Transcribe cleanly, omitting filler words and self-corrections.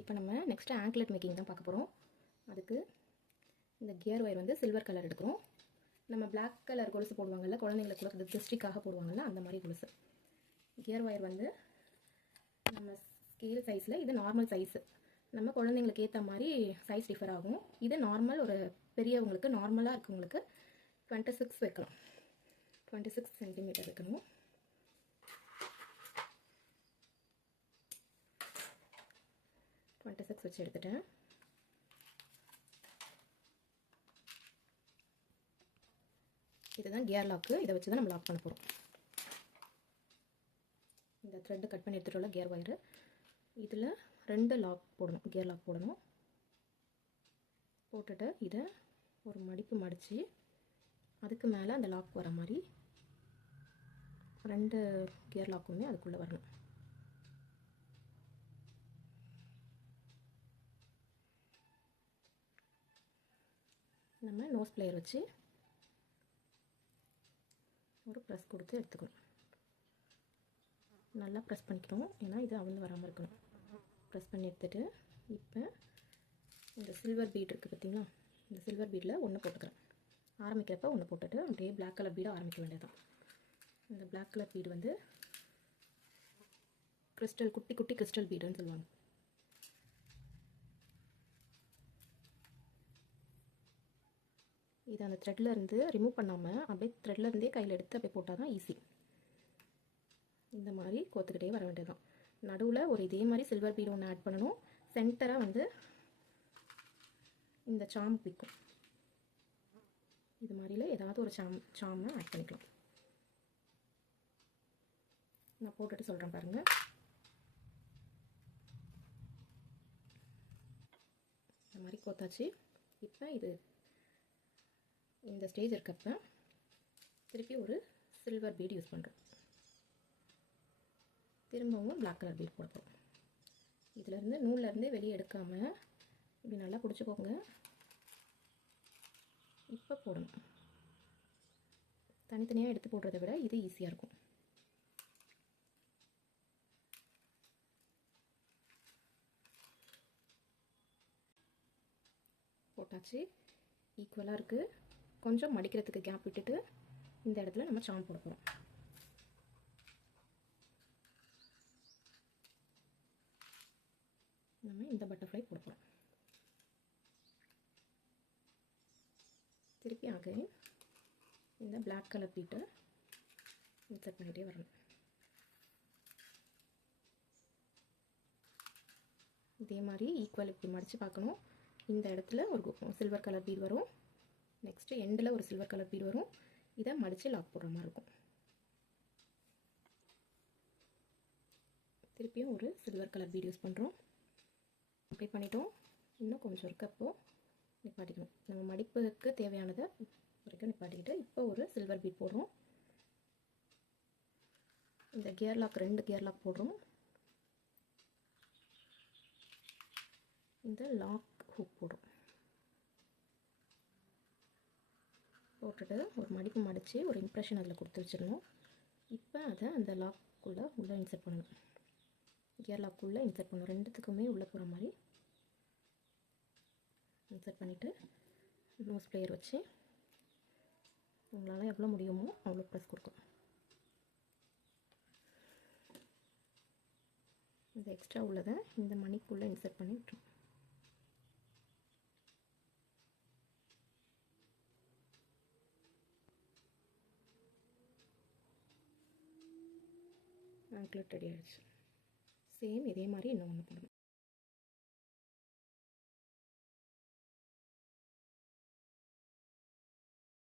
இப்போ நம்ம next anklet making தான் பார்க்க போகிறோம். அதுக்கு இந்த கியர் ஒயர் வந்து சில்வர் கலர் எடுக்கிறோம். நம்ம பிளாக் கலர் கொலுசு போடுவாங்கள்ல, குழந்தைங்களுக்கு கூட திருஷ்டிக்காக போடுவாங்கள்ல, அந்த மாதிரி கொலுசு. கியர் ஒயர் வந்து நம்ம ஸ்கேல் சைஸில், இது நார்மல் சைஸு. நம்ம குழந்தைங்களுக்கு ஏற்ற மாதிரி சைஸ் டிஃபர் ஆகும். இது நார்மல், ஒரு பெரியவங்களுக்கு நார்மலாக இருக்கவங்களுக்கு 26 வைக்கலாம். 26 சென்டிமீட்டர் வைக்கணும். வச்சு எடுத்துட்டேன். இதுதான் கியர் லாக்கு. இதை வச்சு தான் நம்ம லாக் பண்ண போகிறோம். இந்த த்ரெட்டு கட் பண்ணி எடுத்துகிட்டு கியர் ஒயரு, இதில் 2 லாக் போடணும், கியர் லாக் போடணும். போட்டுட்டு இதை ஒரு மடிப்பு மடித்து அதுக்கு மேலே அந்த லாக் வர மாதிரி 2 கியர் லாக்குமே அதுக்குள்ளே வரணும். நம்ம நோஸ் பிளேயர் வச்சு ஒரு ப்ரெஸ் கொடுத்து எடுத்துக்கணும். நல்லா ப்ரெஸ் பண்ணிக்கணும், ஏன்னா இது அவிழ்ந்து வராமல் இருக்கணும். ப்ரெஸ் பண்ணி எடுத்துகிட்டு இப்போ இந்த சில்வர் பீட் இருக்குது பார்த்தீங்களா, இந்த சில்வர் பீடில் ஒன்று போட்டுக்கிறேன். ஆரம்பிக்கிறப்ப ஒன்று போட்டுட்டு அப்படியே பிளாக் கலர் பீடை ஆரம்பிக்க வேண்டியதான். இந்த பிளாக் கலர் பீடு வந்து கிறிஸ்டல், குட்டி குட்டி கிறிஸ்டல் பீடுன்னு சொல்லுவாங்க. இது அந்த த்ரெட்டில் இருந்து ரிமூவ் பண்ணாமல் அப்படியே த்ரெட்டில் இருந்தே கையில் எடுத்து அப்படியே போட்டால் தான் ஈஸி. இந்த மாதிரி கோத்துக்கிட்டே வர வேண்டியதுதான். நடுவில் ஒரு இதே மாதிரி சில்வர் பீடு ஒன்று ஆட் பண்ணணும். சென்டராக வந்து இந்த சாம் பிக்கும், இது மாதிரில ஏதாவது ஒரு சாமை ஆட் பண்ணிக்கலாம். நான் போட்டுட்டு சொல்கிறேன் பாருங்கள். இந்த மாதிரி கோத்தாச்சு. இப்போ இது இந்த ஸ்டேஜ் இருக்கப்ப திருப்பி ஒரு சில்வர் பீட் யூஸ் பண்ணுறோம். திரும்பவும் பிளாக் கலர் பீட் போடுறோம். இதிலேருந்து நூல்லேருந்து வெளியே எடுக்காமல் இப்படி நல்லா பிடிச்சிக்கோங்க. இப்போ போடணும். தனித்தனியாக எடுத்து போடுறத விட இது ஈஸியாக இருக்கும். போட்டாச்சு. ஈக்குவலாக இருக்குது. கொஞ்சம் மடிக்கிறதுக்கு கேப் விட்டுட்டு இந்த இடத்துல நம்ம சாம் போட போகிறோம். நம்ம இந்த பட்டர்ஃப்ளை போட போகிறோம். திருப்பி அகைன் இந்த பிளாக் கலர் பீட்டை இன்சர்ட் பண்ணிகிட்டே வரணும். இதே மாதிரி ஈக்குவல் இப்படி மடித்து பார்க்கணும். இந்த இடத்துல ஒரு சில்வர் கலர் பீட் வரும். நெக்ஸ்ட்டு எண்டில் ஒரு சில்வர் கலர் பீட் வரும். இதை மடித்து லாக் போடுற மாதிரி இருக்கும். திருப்பியும் ஒரு சில்வர் கலர் பீட் யூஸ் பண்ணுறோம். அப்ளை பண்ணிட்டோம். இன்னும் கொஞ்சம் இருக்கப்போ நிப்பாட்டிக்கணும். நம்ம மடிப்புக்கு தேவையானதை வரைக்கும் நிப்பாட்டிக்கிட்டு இப்போ ஒரு சில்வர் பீட் போடுறோம். இந்த கியர் லாக் 2 கியர் லாக் போடுறோம். இந்த லாக் ஹூக் போடுறோம். போட்டுட்டு ஒரு மடிப்பு மடித்து ஒரு இம்ப்ரெஷன் அதில் கொடுத்து வச்சிடணும். இப்போ அதை அந்த லாக்குள்ளே இன்சர்ட் பண்ணணும். கியர் லாக்குள்ளே இன்சர்ட் பண்ணணும். ரெண்டுத்துக்குமே உள்ளே போகிற மாதிரி இன்சர்ட் பண்ணிவிட்டு நோஸ் பிளேயர் வச்சு உங்களால் எவ்வளோ முடியுமோ அவ்வளோ ப்ரெஸ் கொடுக்கணும். இந்த எக்ஸ்ட்ரா உள்ளதை இந்த மணிக்குள்ளே இன்சர்ட் பண்ணி விட்டுரும். ஆங்க்லெட் ரெடி ஆகிடுச்சு. சேம் இதே மாதிரி இன்னும் ஒன்று போடணும்.